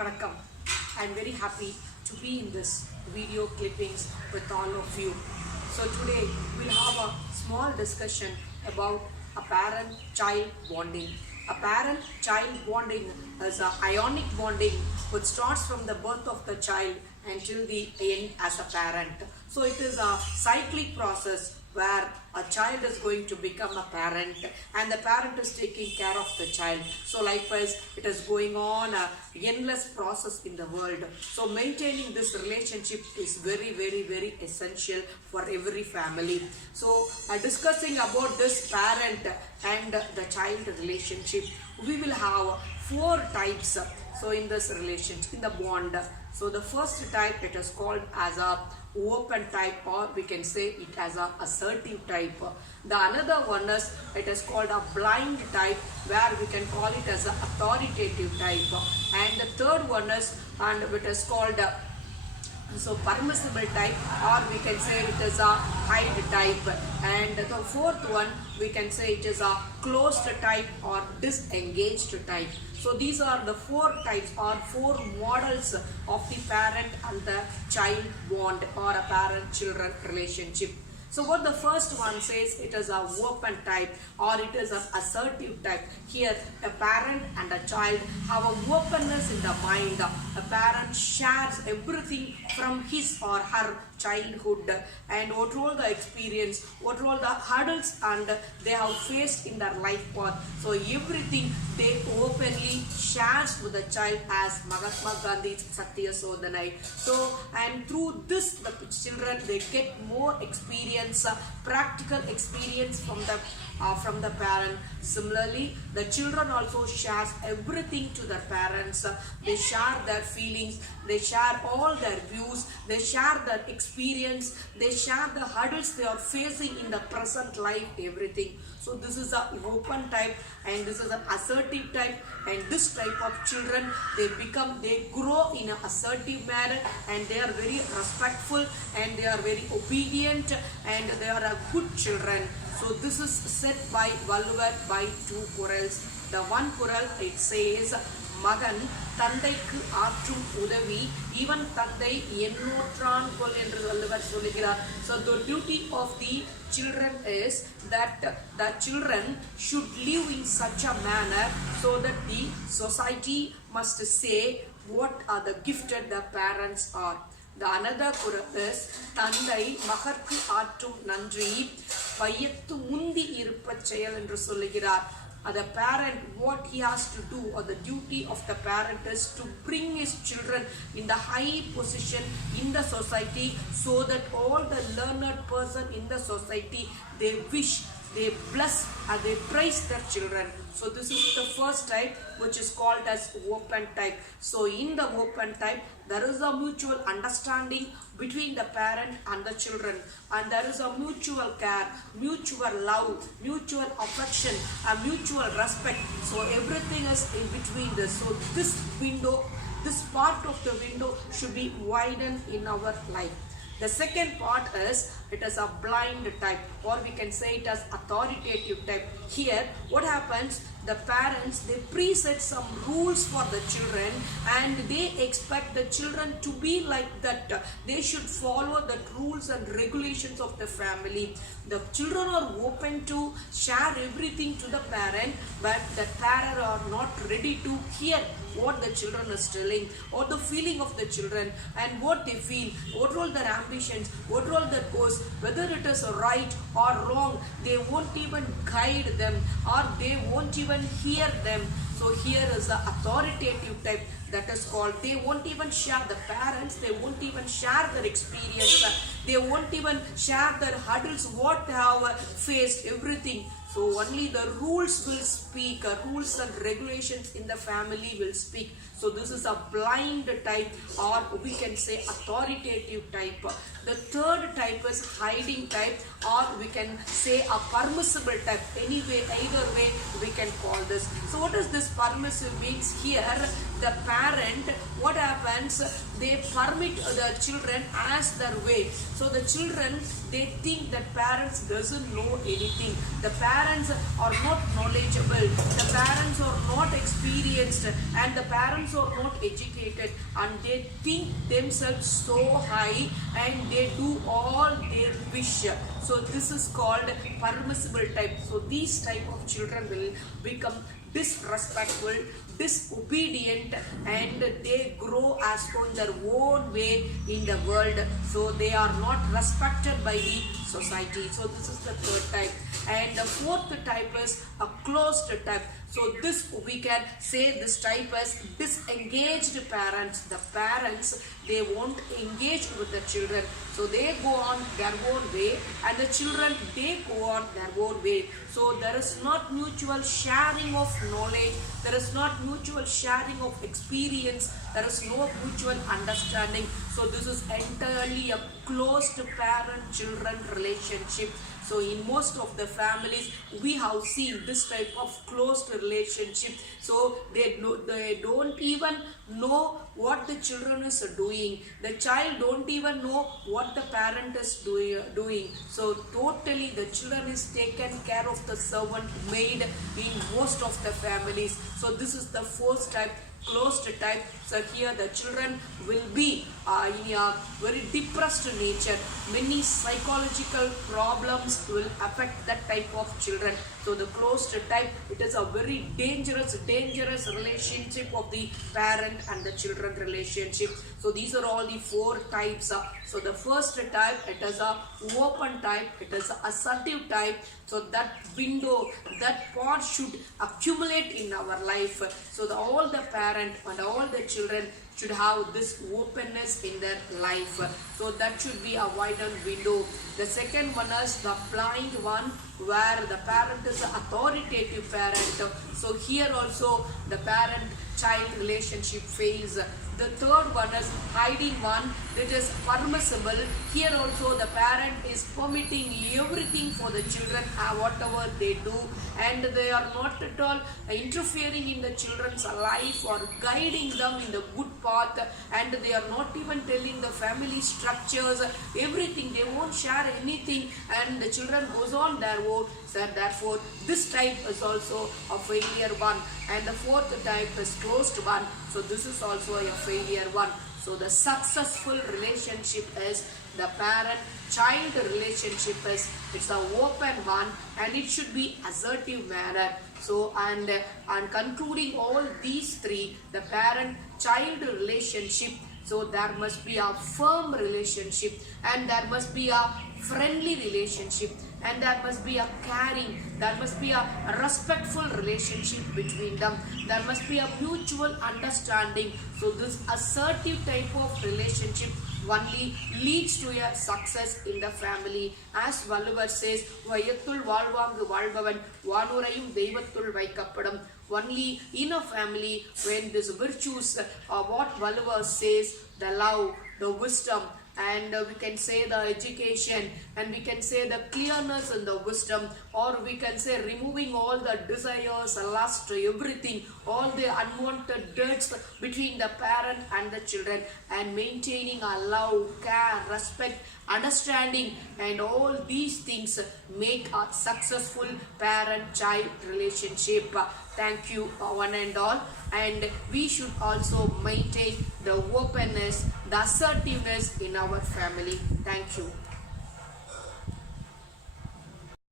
Vanakkam. I'm very happy to be in this video clippings with all of you. So today we'll have a small discussion about a parent-child bonding. A parent-child bonding is an ionic bonding which starts from the birth of the child until the end as a parent. So it is a cyclic process where a child is going to become a parent and the parent is taking care of the child. So likewise, it is going on a endless process in the world. So maintaining this relationship is very essential for every family. So discussing about this parent and the child relationship, we will have 4 types. So in this relationship, in the bond. So the first type, it is called as a open type, or we can say it as a assertive type. The another one is, it is called a blind type, where we can call it as a authoritative type. And the third one is, and it is called permissible type, or we can say it is a hide type. And the fourth one, we can say it is a closed type or disengaged type. So these are the 4 types or 4 models of the parent and the child bond or a parent-children relationship. So what the first one says, it is a open type or it is an assertive type. Here a parent and a child have a openness in the mind. A parent shares everything from his or her childhood and what all the experience, what all the hurdles and they have faced in their life path. So everything they openly shares with the child, as Mahatma Gandhi's Satya Sodhanai. So and through this the children, they get more experience, practical experience from the parent. Similarly, the children also shares everything to their parents. They share their feelings, they share all their views, they share their experience, they share the hurdles they are facing in the present life, everything. So this is an open type and this is an assertive type, and this type of children, they grow in an assertive manner and they are very respectful and they are very obedient and they are a good children. So this is said by Valluvar by 2 Kurals. The one Kural, it says, Magan தந்தைக்கு ஆற்றும் உதவி இவன் தந்தை எண்ணூற்றான் கொல் என்று வள்ளுவர் சொல்லுகிறார். So the duty of the children is that the children should live in such a manner so that the society must say what are the gifted the parents are. The another Kural is தந்தை மகற்கு ஆற்றும் நன்றி வையத்து முந்தி இருப்பச் செயல் என்று சொல்லுகிறார். The parent, what he has to do, or the duty of the parent is to bring his children in the high position in the society so that all the learned person in the society, they wish, they bless and they praise their children. So this is the first type, which is called as open type. So in the open type, there is a mutual understanding between the parent and the children, and there is a mutual care, mutual love, mutual affection, a mutual respect. So everything is in between this. So this window, this part of the window should be widened in our life. The second part is, it is a blind type, or we can say it as authoritative type. Here what happens, the parents, they preset some rules for the children and they expect the children to be like that. They should follow the rules and regulations of the family. The children are open to share everything to the parent, but the parent are not ready to hear what the children is telling or the feeling of the children and what they feel, what all their ambitions, what all their goals, whether it is right or wrong. They won't even guide them or they won't even hear them. So here is the authoritative type, that is called, they won't even share, the parents, they won't even share their experience, they won't even share their hurdles, what they have faced, everything. So only the rules will speak, rules and regulations in the family will speak. So this is a blind type, or we can say authoritative type. The third type is hiding type, or we can say a permissible type. Anyway, either way we can call this. So what does this permissive means? Here the parent, what happens, they permit the children as their way. So the children, they think that parents doesn't know anything. The parents parents are not knowledgeable, the parents are not experienced, and the parents are not educated, and they think themselves so high and they do all their wish. So this is called permissible type. So these type of children will become disrespectful, disobedient, and they grow as on their own way in the world. So they are not respected by the society. So this is the third type. And the fourth type is a closed type. So this we can say this type as disengaged parents. The parents, they won't engage with the children. So they go on their own way, and the children, they go on their own way. So there is not mutual sharing of knowledge, there is not mutual sharing of experience, there is no mutual understanding. So this is entirely a closed parent-children relationship. So in most of the families, we have seen this type of closed relationship. So they don't even know what the children is doing. The child don't even know what the parent is doing. So totally the children is taken care of the servant maid in most of the families. So this is the fourth type, closed type. So here the children will be in a very depressed nature. Many psychological problems will affect that type of children. So the closed type, it is a very dangerous relationship of the parent and the children relationship. So these are all the four types. So the first type, it is a open type, it is a assertive type. So that window, that part should accumulate in our life. So all the parent and all the children should have this openness in their life. So that should be a widened window. The second one is the blind one, where the parent is an authoritative parent. So here also the parent-child relationship fails. The third one is hiding one, that is permissible. Here also the parent is permitting everything for the children, whatever they do, and they are not at all interfering in the children's life or guiding them in the good path, and they are not even telling the family structures, everything. They won't share anything, and the children goes on their own. So therefore this type is also a failure one. And the fourth type is closed one. So this is also a failure one. So the successful relationship is the parent-child relationship is, it's an open one, and it should be assertive manner. So and concluding all these three, the parent-child relationship, so there must be a firm relationship, and there must be a friendly relationship, and there must be a caring, there must be a respectful relationship between them, there must be a mutual understanding. So this assertive type of relationship only leads to a success in the family. As Valluvar says, Vayattul Valvangu Valvavan Vanurayum Devatul Vaikappadam. Only in a family, when these virtues are what Valluvar says, the love, the wisdom, and we can say the education, and we can say the clearness and the wisdom, or we can say removing all the desires, lust, everything, all the unwanted dirts between the parent and the children, and maintaining a love, care, respect, understanding, and all these things make a successful parent-child relationship. Thank you one and all. And we should also maintain the openness, the assertiveness in our family. Thank you.